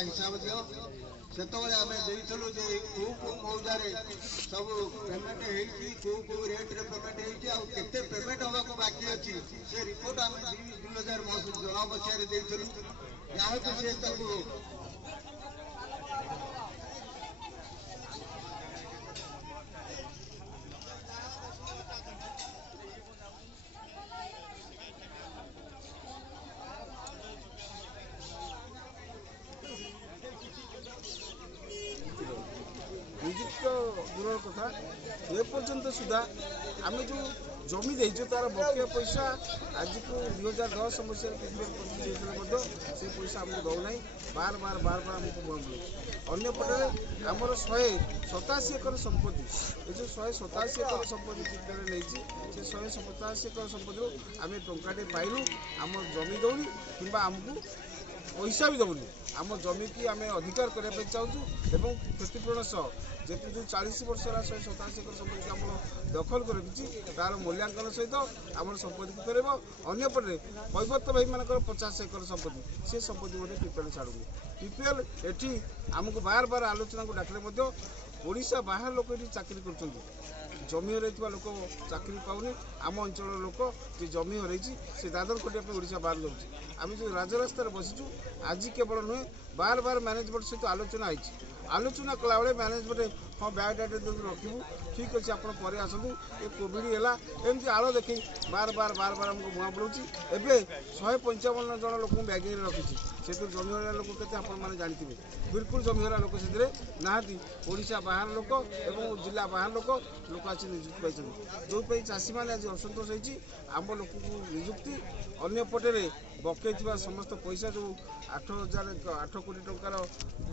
हिसाब दियो से आम देलु कौ मौजार सब पेमेंट हो रेट रे पेमेंट होते पेमेंट हवा को बाकी अच्छी से रिपोर्ट आम 2016 मसीह देलु यहाँ से नियुक्त दूर कथा एपर्यंत सुधा आम जो जमी देचु तार बकिया पैसा आज को 2010 मसीह से पैसा आमको दौना बार बार बार बार आमको बंद हो अंपटे आमर 187 एकर संपत्ति ये जो 187 एकर संपत्ति नहीं से 187 एकर संपत्ति आम टंकाटे पाइलु आम जमी दौनी कि आमको पैसा भी दौनी आम जमी की आम अधिकार करने चाहूँ एवं क्षतिपूरण सह जेत जो 40 वर्ष है 187 एकर संपत्ति आम दखल कर तार मूल्यांकन सहित आम संपत्ति को फेरब अंपटे कैवर्त भाई मान 50 एकर संपत्ति से संपत्ति पीपीएल छाड़ूनी पीपीएल एटी आमको बार बार आलोचना को डाकिले ओडिशा बाहर लोक ये चाकरी कर जमी हरई लोक चाकरी पाऊनी आम अंचल लोक जे जमी हरई से दादर खटिया ओडिशा बाहर जाऊँगी आम जो राजरास्तार बसीचु आज केवल नुहे बार बार मैनेजमेंट सहित आलोचना आई आलोचना कला बेले मैनेजमेंट हाँ बायोडाटा रखू ठीक अच्छे आप आसतु ये कोविड है एमती आड़ देख बार बार बार बार आमको मुआ बुलाऊँगी एवं 155 जन लोक बैगिंग रखी से जमीहरा लोक के आपने जानते बिल्कुल जमीहरा लोक से नहांती ओडिशा बाहर लोक और जिला बाहर लोक आज निजुक्ति पाई जो चाषी मैंने आज असंतोष होती आम लोक निजुक्ति अंपटे बकई समस्त पैसा जो 8 कोटी टंकार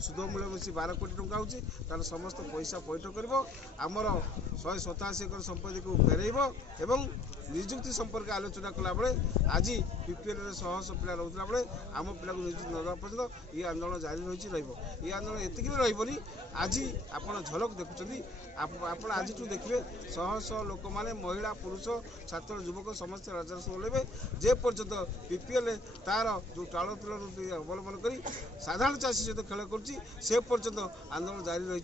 सुध मूल्य मिसी 12 कोटी टंका होची तार समस्त पैसा पैठ कर आमर 187 एकर संपत्ति को फेरब एवं निजुक्ति संपर्क आलोचना कला बेले आज पीपीएल शह पिला रोला बेले आम पिला निजुक्ति न पर्यटन ये आंदोलन जारी रही आंदोलन एतिक रही आज आप झलक देखुं आप आज देखिए शह शह लोक मैंने महिला पुरुष छात्र युवक समस्त राजस्व ओल्हे जे पर्यंत पीपीएल तार जो टाल तुल अवलम्बन कर साधारण चाषी सहित खेल कर पर्यंत आंदोलन जारी रही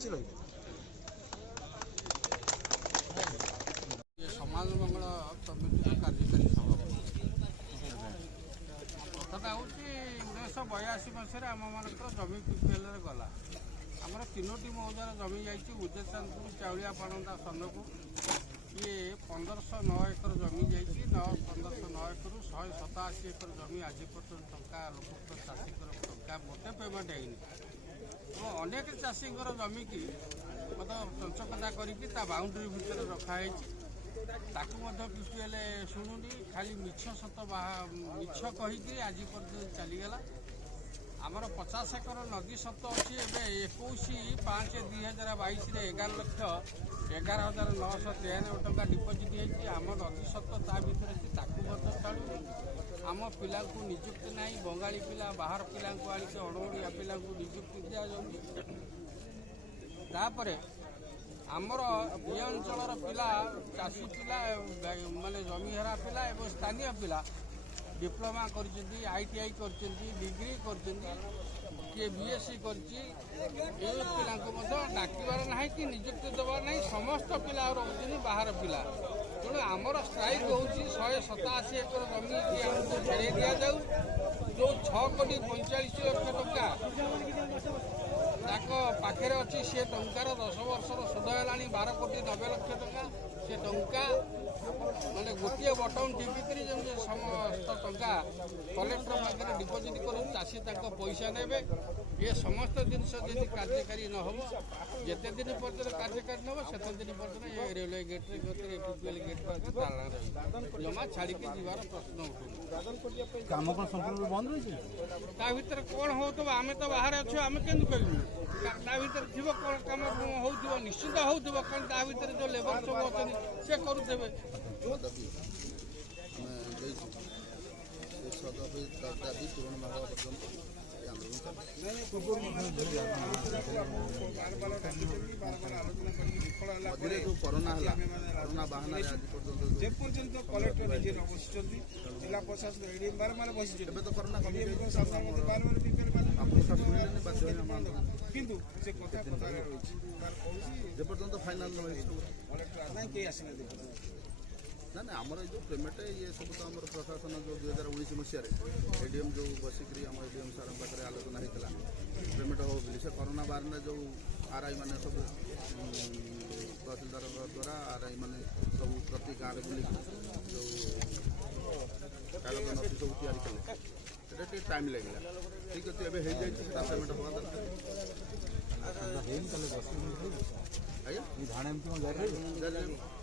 समाज मंगल समिति कार्यकारी सभापति कथा हूँ 1982 मसीह आम मान जमी पीपीएल गला आमर 3टी मौजार जमी जाइए उदयचांदपुर चाउलिया पाणंदा सनकु ये 1509 एकर जमी जाइए 1509 एकर 187 एकर जमी आज पर्यटन टंका लोक चाषी टंका मोटे पेमेंट है तो अनेक चाषी जमी की मतलब चंचकता करके बाउंड्री भितर रखाई पीपीएल शुणुनी खाली मिछ सत मिछ कहीकि आज पर्यटन चलीगला आमर 50 एकर नदी सत अच्छी एवं 21/5/2022 11,993 टंका डिपोजिट होती आम नदी सत ता भर छाड़ू आम पिला निजुक्ति ना बंगाली पिला बाहर पिला आनिक अणओडिया पिला निजुक्ति दिजापर आमर ये अंचल पिला चाषी पिला माने जमीहरा पिला एवं स्थानीय पिला डिप्लोमा कर ITI कर डिग्री कर किए बीएससी कर डाकबार ना कि निजुक्ति देवार ना समस्त पिला रोचे बाहर पिला तेणु आमर स्ट्राइक हो 187 एकर जमी आमको फेरे दि जाऊ जो 6 कोटी 45 लाख टंका पाखे अच्छी सी टंकार 10 वर्षर सुध है 12 कोटी 90 लाख टंका से टंका माने गोटे बटन टिपिकी समस्त टंका कलेक्टर पाखे डिपोजिट कर चाषी पैसा ने ये समस्त जिनस जदि कार्यकारी न हो जिते दिन पर्यटन कार्यकारी न हो से दिन पर्यटन ये रेलवे गेट एपीपीएल गेट ताला रही जमा छाड़ी जीवार प्रश्न उठू काम कौन संपूर्ण बंद रही ता भीतर कौन हो आम तो बाहर अच्छे आम केमती कहूँ ता भीतर थी कौन कम हो निश्चित हो कौन ता भीतर जो लेबर सब अच्छे से करुवे दाबी पूरण न होगा पर्यंत मझे जो कोरोना है कोरोना बाहन जे पर्यंत कलेक्टर निजे न बसी जिला प्रशासन एडीएम बारमार बसी तो कोरोना किंतु से कथा कथा रही जे पर्यंत फाइनाल न कलेक्टर नहीं कहीं आसना ना ना आमर जो पेमेंट ये सब तो आम प्रशासन जो 2019 मसीह एडीएम जो बसिक आम एडीएम सार पाखे आलोचना होता पेमेंट हो बोली से कोरोना बारे जो आरआई मैंने सब तहसीलदार द्वारा आरआई मैंने सब प्रति गाँव बुल जो कागज नथी सब तैयारी कले से टाइम लगे ठीक अच्छे एवं हो जाए पेमेंट हवा दरकार आज्ञा